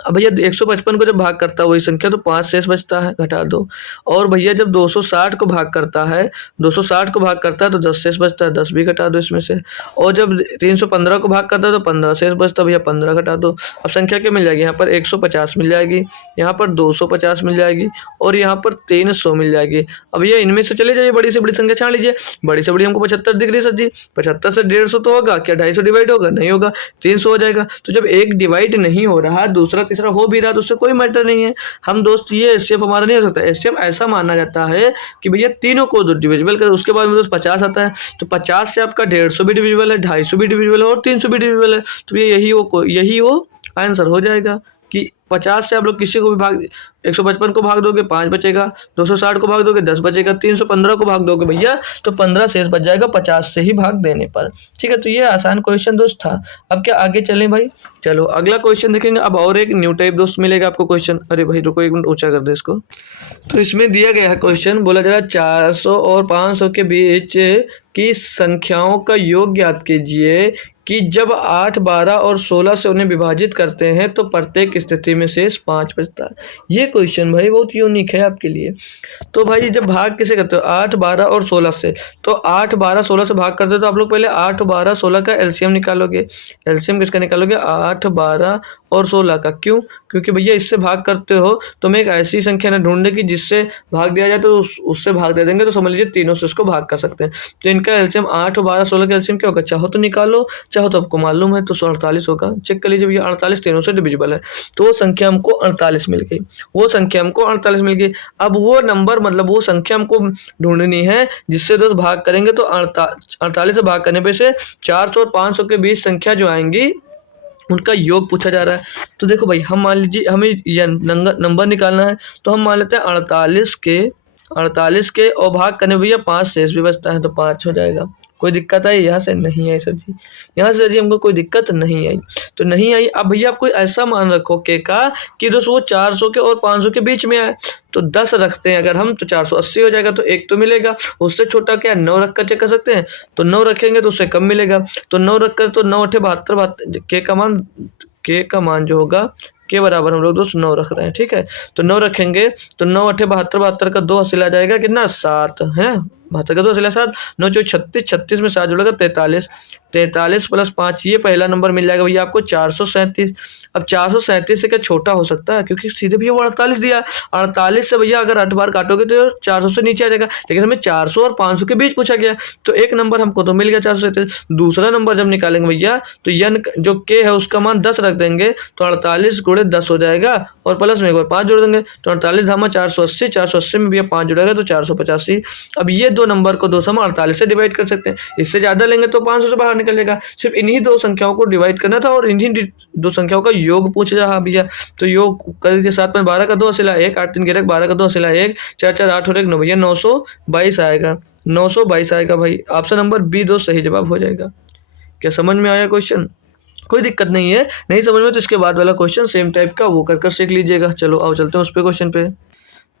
अब भैया 155 को जब भाग करता है वही संख्या, तो 5 शेष बचता है, घटा दो। और भैया जब 260 को भाग करता है, 260 को भाग करता है तो 10 शेष बचता है, 10 भी घटा दो इसमें से। और जब 315 को भाग करता है तो 15 शेष बचता है, भैया 15 घटा दो। अब संख्या क्या मिल जाएगी, यहाँ पर 150 मिल जाएगी, यहाँ पर 250 मिल जाएगी और यहाँ पर 300 मिल जाएगी। अब ये इनमें से चले जाइए, बड़ी से बड़ी संख्या छाड़ लीजिए। बड़ी से बड़ी हमको 75 दिख रही है सर जी, 75 से 150 तो होगा क्या, 250 डिवाइड होगा, नहीं होगा, 300 हो जाएगा। तो जब एक डिवाइड नहीं हो रहा, दूसरा तीसरा हो भी रहा, तो उससे कोई मैटर नहीं है। हम दोस्त ये एचसीएफ हमारा नहीं हो सकता। एचसीएफ ऐसा माना जाता है कि भैया तीनों को डिविजिबल करें, उसके बाद में दोस्त 50 आता है, तो 50 से आपका 150 भी डिविजिबल है, 250 भी डिविजिबल है और 300 भी डिविजिबल है। तो यही वो आंसर हो जाएगा कि 50 से आप लोग किसी को भी भाग, 155 को भाग दोगे 5 बचेगा, 260 को भाग दोगे 10 बचेगा, 315 को भाग दोगे भैया तो 15 शेष बच जाएगा 50 से ही भाग देने पर। ठीक है, तो ये आसान क्वेश्चन दोस्त था। अब क्या आगे चलें भाई, चलो अगला क्वेश्चन देखेंगे। अब और एक न्यू टाइप दोस्त मिलेगा आपको क्वेश्चन। अरे भाई रुको, एक मिनट ऊंचा कर दे इसको। तो इसमें दिया गया है क्वेश्चन, बोला जा रहा है 400 और 500 के बीच की संख्याओं का योग ज्ञात कीजिए कि जब 8, 12 और 16 से उन्हें विभाजित करते हैं तो प्रत्येक स्थिति में शेष 5 बचता है। ये क्वेश्चन भाई बहुत यूनिक है आपके लिए। तो भाई जब भाग किसे करते हो, 8, 12 और 16 से, तो 8, 12, 16 से भाग करते हो तो आप लोग पहले 8, 12, 16 का एलसीएम निकालोगे। एलसीएम किसका निकालोगे, 8, 12 और 16 का। क्यों, क्योंकि भैया इससे भाग करते हो तो मैं एक ऐसी संख्या न ढूंढने की जिससे भाग दिया जाए तो उससे भाग दे देंगे, तो समझ लीजिए तीनों से इसको भाग कर सकते हैं। तो इनका एलसीएम 8, 12, 16 का एलसीएम क्या होगा, चाहो तो निकालो, चाहो तो आपको मालूम है, तो 48 होगा। चेक कर लीजिए भैया, 48 तीनों से डिविजिबल है, तो वो संख्या हमको 48 मिल गई, वो संख्या हमको 48 मिल गई। अब वो नंबर मतलब वो संख्या हमको ढूंढनी है जिससे दोस्त भाग करेंगे, तो 48 से भाग करने पे से 400 और 500 के बीच संख्या जो आएंगी उनका योग पूछा जा रहा है। तो देखो भाई, हम मान लीजिए हमें यह नंबर निकालना है, तो हम मान लेते हैं 48 के और भाग करने भैया 5 शेष भी बचता है, तो 5 हो जाएगा। कोई दिक्कत आई यहाँ से, नहीं आई सर जी, यहाँ से जी हमको कोई दिक्कत नहीं आई, तो नहीं आई। अब भैया आप कोई ऐसा मान रखो के का कि दोस्तों वो 400 के और 500 के बीच में आए, तो 10 रखते हैं अगर हम, तो 480 हो जाएगा, तो एक तो मिलेगा। उससे छोटा क्या 9 रख कर चेक कर सकते हैं, तो 9 रखेंगे तो उससे कम मिलेगा, तो 9 रख कर, तो 9 8 72, के का मान जो होगा के बराबर हम लोग दोस्त 9 रख रहे हैं। ठीक है, तो 9 रखेंगे तो 9 8 72 का 2 हासिल आ जाएगा कितना, 7 है, 72 का 2 हासिल 7, 9 4 36, 36 में 7 जुड़ेगा 43, 43 प्लस 5, ये पहला नंबर मिल जाएगा भैया आपको 437। अब 437 से क्या छोटा हो सकता है, क्योंकि सीधे भैया वो 48 दिया, 48 से भैया अगर 8 बार काटोगे तो 400 से नीचे आ जाएगा, लेकिन हमें 400 और 500 के बीच पूछा गया, तो एक नंबर हमको तो मिल गया 437। दूसरा नंबर जब निकालेंगे भैया तो यन जो के है उसका मान 10 रख देंगे, तो 48 गुणे 10 हो जाएगा और प्लस में एक बार 5 जोड़ देंगे, तो 48 धामा 480, 480 में भैया 5 जुड़ेगा तो 485। अब ये दो नंबर को दोस्त हम 48 से डिवाइड कर सकते हैं, इससे ज़्यादा लेंगे तो 500 से बाहर निकलेगा। सिर्फ इन्हीं दो संख्याओं को डिवाइड करना था और इन्हीं दो संख्याओं का योग पूछ रहा भैया, तो योग कर दीजिए। 7 में 12 का 2 हासिल 1, 8 3 11 12 का 2 हासिल 1, 4 4 8 और 1 9 भैया 922 आएगा, 922 आएगा भाई। ऑप्शन नंबर बी दोस्त सही जवाब हो जाएगा। क्या समझ में आया क्वेश्चन? कोई दिक्कत नहीं है, नहीं समझ में तो इसके बाद वाला क्वेश्चन सेम टाइप का वो कर सीख लीजिएगा। चलो आओ चलते हैं उस पे क्वेश्चन पे।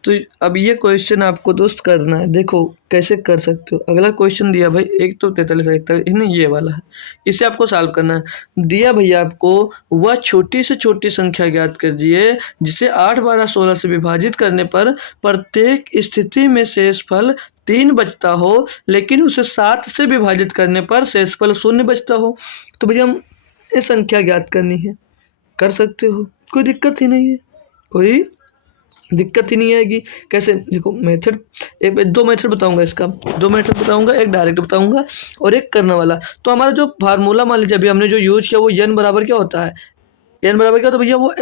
तो अब ये क्वेश्चन आपको दोस्त करना है। देखो कैसे कर सकते हो। अगला क्वेश्चन दिया भाई, एक तो 43 41 नहीं, ये वाला है, इसे आपको सॉल्व करना है। दिया भैया आपको वह छोटी से छोटी संख्या ज्ञात कीजिए जिसे 8 12 16 से विभाजित करने पर प्रत्येक स्थिति में शेषफल 3 बचता हो, लेकिन उसे 7 से विभाजित करने पर शेषफल 0 बचता हो। तो भैया हम ये संख्या ज्ञात करनी है, कर सकते हो, कोई दिक्कत ही नहीं है, कोई दिक्कत ही नहीं आएगी। कैसे, देखो मेथड, एक दो मेथड बताऊंगा इसका, दो मेथड बताऊंगा, एक डायरेक्ट बताऊंगा और एक करने वाला। तो हमारा जो फार्मूला मान लीजिए अभी हमने जो यूज किया वो n बराबर क्या होता है, n बराबर क्या, तो भैया वो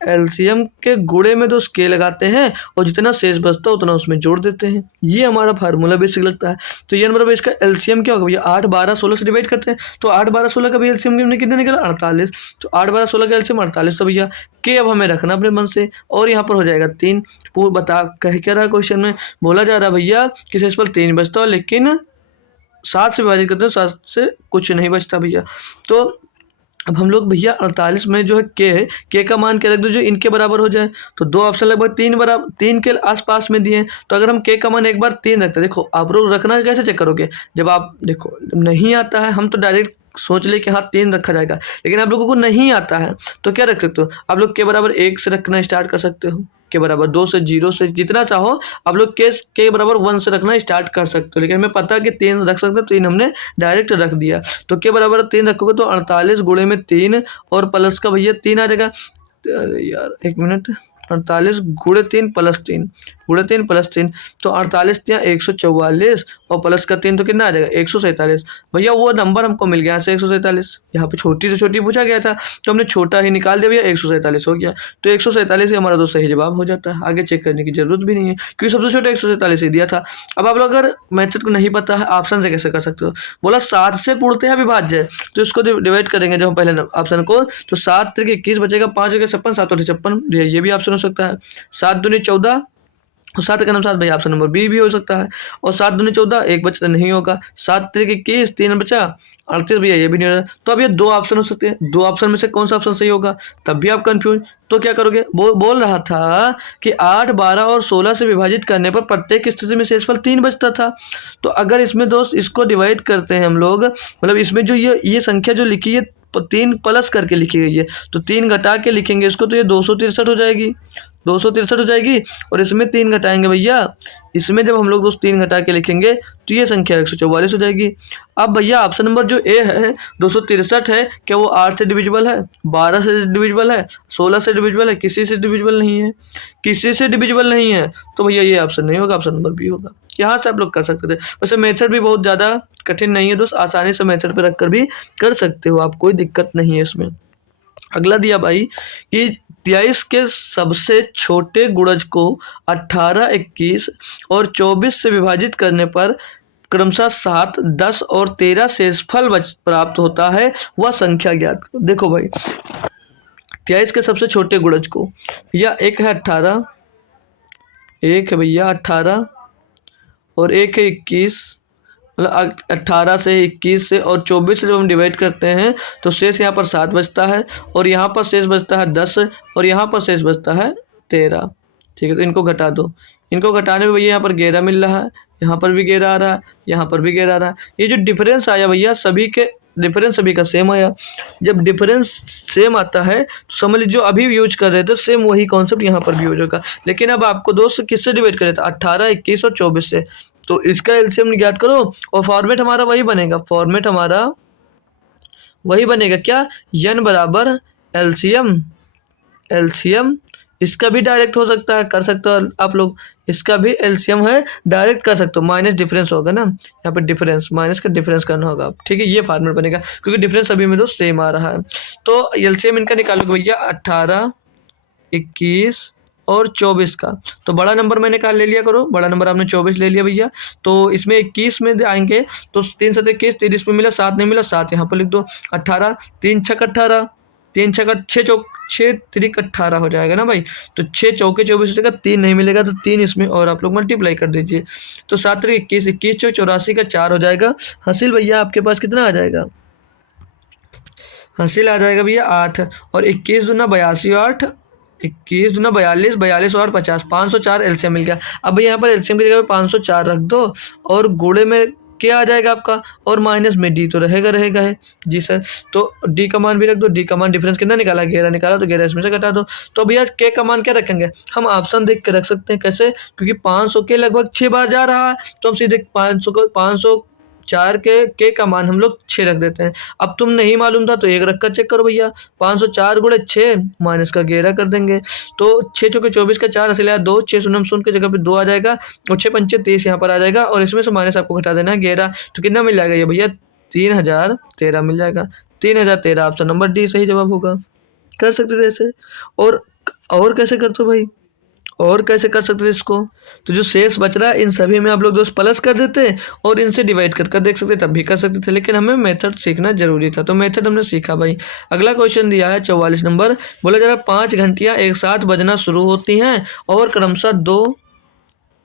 एलसीएम के गुणे में दो स्केल लगाते हैं और जितना शेष बचता है उतना उसमें जोड़ देते हैं। ये हमारा फार्मूला बेसिक लगता है। तो ये बराबर इसका एलसीएम क्या होगा भैया, 8 12 16 से डिवाइड करते हैं, तो 8 12 16 का भी एलसीएम हमने कितना निकला, 48। तो 8 12 16 का एलसीएम 48। तो भैया के अब हमें रखना अपने मन से, और यहाँ पर हो जाएगा 3। बता कह क्या रहा है क्वेश्चन में, बोला जा रहा है भैया कि शेषफल 3 बचता हो, लेकिन 7 से विभाजित करते हैं, 7 से कुछ नहीं बचता भैया। तो अब हम लोग भैया 48 में जो है के का मान क्या रख दो जो इनके बराबर हो जाए। तो दो ऑप्शन लगभग 3 बराबर 3 के आसपास में दिए हैं। तो अगर हम के का मान एक बार 3 रखते हैं, देखो आप लोग रखना कैसे चेक करोगे, जब आप देखो नहीं आता है हम तो डायरेक्ट सोच ले कि हाँ 3 रखा जाएगा, लेकिन आप लोगों को नहीं आता है तो क्या रख सकते हो, आप लोग के बराबर 1 से रखना स्टार्ट कर सकते हो, के बराबर 2 से, 0 से, जितना चाहो आप लोग के बराबर 1 से रखना स्टार्ट कर सकते हो। लेकिन हमें पता है कि 3 रख सकते हैं, तो 3 हमने डायरेक्ट रख दिया। तो के बराबर 3 रखोगे तो 48 गुणे में 3 और प्लस का भैया 3 आ जाएगा। अरे यार एक मिनट, 48 गुणे 3 प्लस 3 गुणे 3 प्लस 3, तो 48 या 144 और प्लस का 3 तो कितना आ जाएगा 147। भैया वो नंबर हमको मिल गया यहाँ से 147, यहाँ पे छोटी से छोटी पूछा गया था तो हमने छोटा ही निकाल दिया भैया, 147 हो गया। तो 147 ही हमारा तो सही जवाब हो जाता है, आगे चेक करने की जरूरत भी नहीं है क्योंकि सबसे छोटा 147 ही दिया था। अब आप लोग अगर मेथड को नहीं पता है ऑप्शन से कैसे कर सकते हो, बोला 7 से पूर्णतः विभाज्य है, तो इसको डिवाइड करेंगे जब हम पहले ऑप्शन को, तो 7 3 21 बचेगा, 5 जगह 56, 7 और 56, ये भी ऑप्शन हो सकता है। 7 दूनी 14 और 7 का नाम 7 भाई, ऑप्शन नंबर बी भी हो सकता है। और 7 दूनी 14, एक बचता नहीं होगा, 7 3 21, 3 बचा 38 भैया, ये भी नहीं हो रहा। तो अब ये दो ऑप्शन हो सकते हैं, दो ऑप्शन में से कौन सा ऑप्शन सही होगा, तब भी आप कंफ्यूज। तो क्या करोगे, बोल रहा था कि 8 12 और 16 से विभाजित करने पर प्रत्येक स्थिति में शेषफल 3 बचता था। तो अगर इसमें दोस्त इसको डिवाइड करते हैं हम लोग, मतलब इसमें जो ये संख्या जो लिखी है 3 प्लस करके लिखी गई है, तो 3 घटा के लिखेंगे इसको तो ये 263 हो जाएगी, 263 हो जाएगी। और इसमें 3 घटाएंगे भैया, इसमें जब हम लोग दोस्त 3 घटा के लिखेंगे तो ये संख्या 144 हो जाएगी। अब भैया ऑप्शन नंबर जो ए है 263 है, क्या वो 8 से डिविजिबल है, 12 से डिविजिबल है, 16 से डिविजिबल है, किसी से डिविजिबल नहीं है, किसी से डिविजिबल नहीं है, तो भैया ये ऑप्शन नहीं होगा, ऑप्शन नंबर बी होगा। यहाँ से आप लोग कर सकते थे। वैसे मेथड भी बहुत ज़्यादा कठिन नहीं है दोस्त, आसानी से मेथड पे रखकर भी कर सकते हो आप, कोई दिक्कत नहीं है इसमें। अगला दिया भाई कि 23 के सबसे छोटे गुणज को 18 21 और 24 से विभाजित करने पर क्रमशः 7 10 और 13 शेषफल प्राप्त होता है, वह संख्या ज्ञात करो। देखो भाई 23 के सबसे छोटे गुणज को, भैया एक है 18, एक है भैया 18 और एक है 21, मतलब 18 से 21 से और 24 से जब हम डिवाइड करते हैं तो शेष यहाँ पर 7 बचता है और यहाँ पर शेष बचता है 10 और यहाँ पर शेष बचता है 13। ठीक है, तो इनको घटा दो, इनको घटाने में भैया यहाँ पर 11 मिल रहा है, यहाँ पर भी 11 आ रहा है, यहाँ पर भी 11 आ रहा है। ये जो डिफरेंस आया भैया सभी के डिफरेंस सभी का सेम आया। जब डिफरेंस सेम आता है तो समझ लीजिए जो अभी यूज कर रहे थे सेम वही कॉन्सेप्ट यहाँ पर भी यूज होगा। लेकिन अब आपको दोस्त किससे डिवाइड करे थे, 18 21 और 24 से, तो इसका एलसीएम ज्ञात करो और फॉर्मेट हमारा वही बनेगा, फॉर्मेट हमारा वही बनेगा क्या, n बराबर एलसीएम इसका भी डायरेक्ट हो सकता है, कर सकते हो आप लोग, इसका भी एलसीएम है डायरेक्ट कर सकते हो, माइनस डिफरेंस होगा ना, यहाँ पे डिफरेंस माइनस का डिफरेंस करना होगा। ठीक है, ये फॉर्मेट बनेगा क्योंकि डिफरेंस अभी में तो सेम आ रहा है। तो एलसीएम इनका निकालोगे भैया 18 21 और 24 का, तो बड़ा नंबर मैंने कहा ले लिया करो, बड़ा नंबर आपने 24 ले लिया भैया। तो इसमें 21 में आएंगे तो 3 7 21, 30 में मिला 7 नहीं मिला 7 यहाँ पर लिख दो, 18 3 6 18, 3 6 6 चौक 6 3 18 हो जाएगा ना भाई। तो 6 चौके 24 हो जाएगा, 3 नहीं मिलेगा तो 3 इसमें और आप लोग मल्टीप्लाई कर दीजिए। तो 7 3 21, 21 चौक 84 का 4 हो जाएगा। हासिल भैया आपके पास कितना आ जाएगा, हासिल आ जाएगा भैया 8 और 21 दूना 82 8 21 दूना 42, 42 और 50, 504 एलसीएम मिल गया। अब यहाँ पर एलसीएम की जगह पे 504 रख दो और गुणे में क्या आ जाएगा आपका, और माइनस में डी तो रहेगा रहेगा है। जी सर, तो डी का मान भी रख दो। डी का मान डिफरेंस कितना निकाला, 11 निकाला, तो 11 इसमें से घटा दो। तो भैया के का मान क्या रखेंगे, हम ऑप्शन देख के रख सकते हैं। कैसे, क्योंकि 500 के लगभग 6 बार जा रहा है, तो हम सीधे 500 को 504 के का मान हम लोग 6 रख देते हैं। अब तुम नहीं मालूम था तो 1 रख कर चेक करो भैया, 504 गुणे 6 माइनस का 11 कर देंगे, तो 6 चौके 24 का 4 असली 2, 6 शून्य शून्य की जगह पे 2 आ जाएगा, और 6 पंचे 30 यहाँ पर आ जाएगा, और इसमें से माइनस आपको घटा देना है 11, तो कितना मिल जाएगा ये भैया, 3013 मिल जाएगा। 3013 ऑप्शन नंबर डी सही जवाब होगा। कर सकते थे ऐसे, और कैसे करते हो भाई, और कैसे कर सकते थे इसको, तो जो शेष बच रहा है इन सभी में आप लोग दोस्त प्लस कर देते और इनसे डिवाइड कर कर देख सकते, तब भी कर सकते थे, लेकिन हमें मेथड सीखना जरूरी था, तो मेथड हमने सीखा भाई। अगला क्वेश्चन दिया है 44 नंबर, बोला जा रहा है 5 घंटियां एक साथ बजना शुरू होती हैं और क्रमशः 2,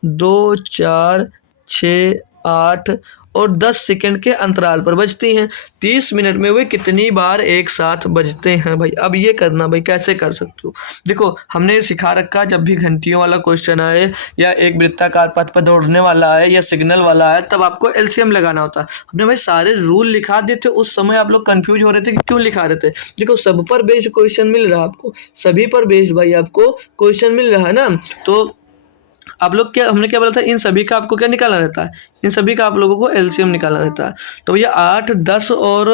2, 4, 6, 8 और 10 सेकंड के अंतराल पर बजती हैं। 30 मिनट में वे कितनी बार एक साथ बजते हैं भाई। अब ये करना भाई, कैसे कर सकते हो, देखो हमने सिखा रखा, जब भी घंटियों वाला क्वेश्चन आए या एक वृत्ताकार पथ पर दौड़ने वाला आए या सिग्नल वाला आए, तब आपको एलसीएम लगाना होता है। हमने भाई सारे रूल लिखा दिए थे, उस समय आप लोग कंफ्यूज हो रहे थे कि क्यों लिखा रहे थे। देखो सब पर बेस्ड क्वेश्चन मिल रहा है आपको, सभी पर बेस्ड भाई आपको क्वेश्चन मिल रहा है ना, तो आप लोग क्या, हमने क्या बोला था, इन सभी का आपको क्या निकालना रहता है, इन सभी का आप लोगों को एलसीएम निकालना रहता है। तो भैया 8, 10 और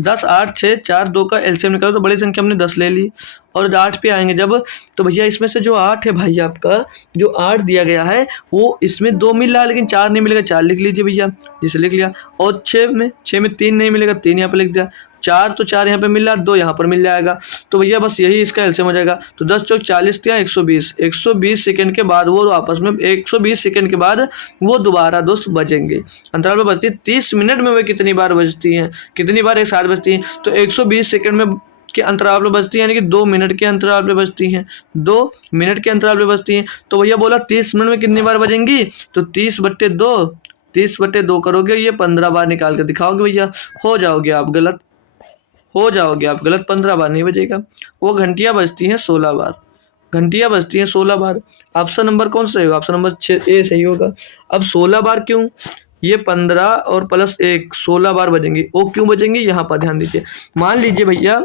10, 8, 6, 4, 2 का एलसीएम निकालो, तो बड़ी संख्या हमने 10 ले ली, और 8 पे आएंगे जब, तो भैया इसमें से जो 8 है भाई, आपका जो 8 दिया गया है वो इसमें 2 मिल रहा है, लेकिन 4 नहीं मिलेगा, 4 लिख लीजिए भैया, जिसे लिख लिया। और 6 में 3 नहीं मिलेगा, 3 यहाँ पे लिख दिया। 4 तो 4 यहाँ पे मिल रहा है, 2 यहाँ पर मिल जाएगा, तो भैया बस यही इसका एलसीएम हो जाएगा। तो 10 चौक 40 दिया, 120, 120 सेकंड के बाद वो आपस में 120 सेकंड के बाद वो दोबारा दोस्त बजेंगे। अंतराल में बजती है, 30 मिनट में वे कितनी बार बजती हैं, कितनी बार एक साथ बजती हैं, तो 120 सेकंड में के अंतराल पे बजती है, यानी कि 2 मिनट के अंतराल पे बजती हैं, 2 मिनट के अंतराल पे बजती हैं। तो भैया बोला 30 मिनट में कितनी बार बजेंगी, तो 30/2, 30/2 करोगे, ये 15 बार निकाल के दिखाओगे भैया, हो जाओगे आप गलत, हो जाओगे आप गलत, 15 बार नहीं बजेगा। वो घंटियां बजती हैं 16 बार, घंटियां बजती हैं 16 बार। ऑप्शन नंबर कौन सा होगा, ऑप्शन नंबर 6 ए सही होगा। अब 16 बार क्यों, ये 15 और प्लस 1 16 बार बजेंगी, वो क्यों बजेंगी, यहाँ पर ध्यान दीजिए। मान लीजिए भैया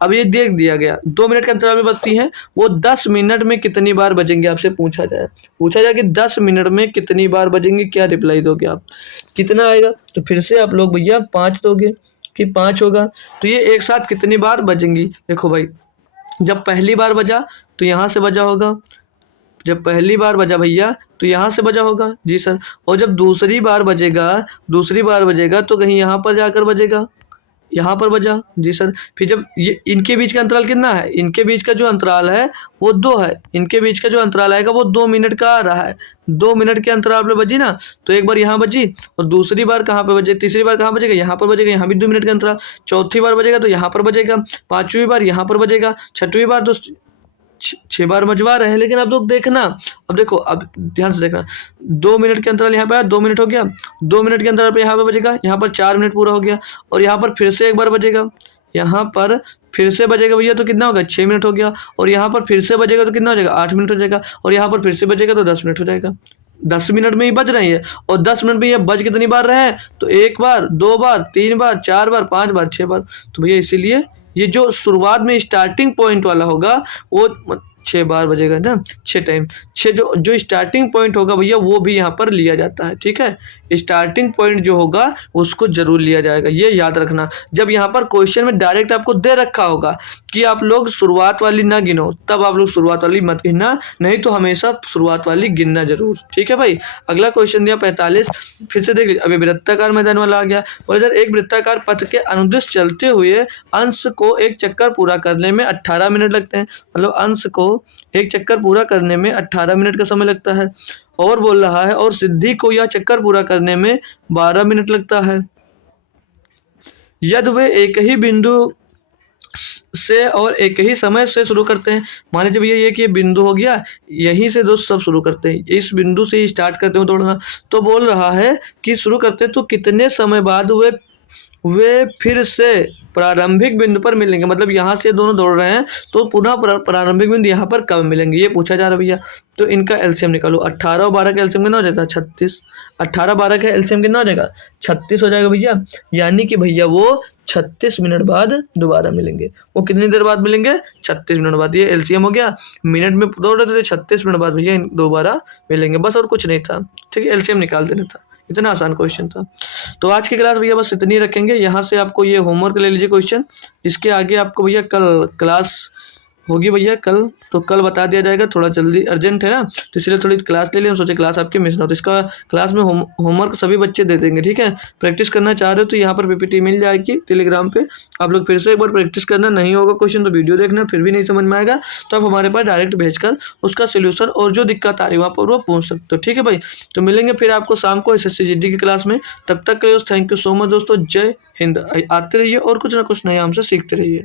अब ये देख दिया गया 2 मिनट के अंतराल में बजती हैं, वो 10 मिनट में कितनी बार बजेंगे आपसे पूछा जाए कि 10 मिनट में कितनी बार बजेंगे, क्या रिप्लाई दोगे आप, कितना आएगा, तो फिर से आप लोग भैया 5 दोगे कि 5 होगा, तो ये एक साथ कितनी बार बजेंगी। देखो भाई, जब पहली बार बजा तो यहाँ से बजा होगा, जब पहली बार बजा भैया तो यहाँ से बजा होगा, जी सर, और जब दूसरी बार बजेगा तो कहीं यहाँ पर जाकर बजेगा, यहाँ पर बजा, जी सर। फिर जब ये इनके बीच का अंतराल कितना है, इनके बीच का जो अंतराल है वो 2 है, इनके बीच का जो अंतराल आएगा वो 2 मिनट का आ रहा है, 2 मिनट के अंतराल पे बजी ना, तो एक बार यहाँ बजी और दूसरी बार कहाँ पे बजे, तीसरी बार कहाँ बजेगा, यहाँ पर बजेगा, यहाँ भी 2 मिनट का अंतराल, चौथी बार बजेगा तो यहाँ पर बजेगा, 5वीं बार यहाँ पर बजेगा, 6वीं बार तो 6 बार मजवा रहे हैं। लेकिन अब लोग देखना, अब देखो, अब ध्यान से देखना, 2 मिनट के अंतराल यहाँ पे आया, 2 मिनट हो गया, 2 मिनट के अंतराल पे यहाँ पे बजेगा, यहाँ पर 4 मिनट पूरा हो गया, और यहाँ पर फिर से एक बार बजेगा, यहाँ पर फिर से बजेगा भैया, तो कितना होगा, 6 मिनट हो गया, और यहाँ पर फिर से बजेगा तो कितना हो जाएगा, 8 मिनट हो जाएगा, और यहाँ पर फिर से बजेगा तो 10 मिनट हो जाएगा। 10 मिनट में ही बज रही है, और 10 मिनट में ये बज कितनी बार रहे हैं, तो 1 बार, 2 बार, 3 बार, 4 बार, 5 बार, 6 बार। तो भैया इसीलिए ये जो शुरुआत में स्टार्टिंग पॉइंट वाला होगा वो 6 बार बजेगा ना, 6 टाइम, 6 जो स्टार्टिंग पॉइंट होगा भैया वो भी यहाँ पर लिया जाता है, ठीक है। स्टार्टिंग पॉइंट जो होगा उसको जरूर लिया जाएगा, ये याद रखना। जब यहाँ पर क्वेश्चन में डायरेक्ट आपको दे रखा होगा कि आप लोग शुरुआत वाली ना गिनो, तब आप लोग शुरुआत वाली मत गिनना, नहीं तो हमेशा शुरुआत वाली गिनना जरूर, ठीक है भाई। अगला क्वेश्चन दिया 45, फिर से देख लीजिए, अभी वृत्ताकार मैदान वाला आ गया। और एक वृत्ताकार पथ के अनुदिश चलते हुए अंश को एक चक्कर पूरा करने में 18 मिनट लगते हैं, मतलब अंश को एक चक्कर पूरा करने में 18 मिनट का समय लगता है, और बोल रहा है और सिद्धि को यह चक्कर पूरा करने में 12 मिनट लगता है, यदि वे एक ही बिंदु से और एक ही समय से शुरू करते हैं। मान लीजिए भैया ये कि ये बिंदु हो गया, यहीं से दोस्त सब शुरू करते हैं, इस बिंदु से ही स्टार्ट करते हो दौड़ना। तो बोल रहा है कि शुरू करते तो कितने समय बाद वे वे फिर से प्रारंभिक बिंदु पर मिलेंगे, मतलब यहाँ से दोनों दौड़ रहे हैं तो पुनः प्रारंभिक बिंदु यहाँ पर कब मिलेंगे, ये पूछा जा रहा है भैया। तो इनका एलसीएम निकालो। 18 और 12 का एलसीएम कितना हो जाता है? 36। 18 12 का एलसीएम कितना हो जाएगा? 36 हो जाएगा भैया। यानी कि भैया वो 36 मिनट बाद दोबारा मिलेंगे। वो कितनी देर बाद मिलेंगे? 36 मिनट बाद। ये एलसीएम हो गया। मिनट में दौड़ रहे थे, 36 मिनट बाद भैया दोबारा मिलेंगे, बस और कुछ नहीं था। ठीक है, एलसीएम निकाल देना था। इतना आसान क्वेश्चन था। तो आज की क्लास भैया बस इतनी रखेंगे। यहाँ से आपको ये होमवर्क ले लीजिए क्वेश्चन। इसके आगे आपको भैया कल क्लास होगी भैया कल, तो कल बता दिया जाएगा। थोड़ा जल्दी अर्जेंट है ना, तो इसलिए थोड़ी क्लास ले लिया, हम सोचे क्लास आपकी मिस ना हो। तो इसका क्लास में होमवर्क सभी बच्चे दे देंगे। ठीक है, प्रैक्टिस करना चाह रहे हो तो यहाँ पर पीपीटी मिल जाएगी टेलीग्राम पे। आप लोग फिर से एक बार प्रैक्टिस करना। नहीं होगा क्वेश्चन तो वीडियो देखना, फिर भी नहीं समझ में आएगा तो आप हमारे पास डायरेक्ट भेजकर उसका सोल्यूशन और जो दिक्कत आ रही है वहाँ पर वो पूछ सकते हो। ठीक है भाई, तो मिलेंगे फिर आपको शाम को SSC GD की क्लास में। तब तक के लिए थैंक यू सो मच दोस्तों। जय हिंद। आते रहिए और कुछ ना कुछ नया हमसे सीखते रहिए।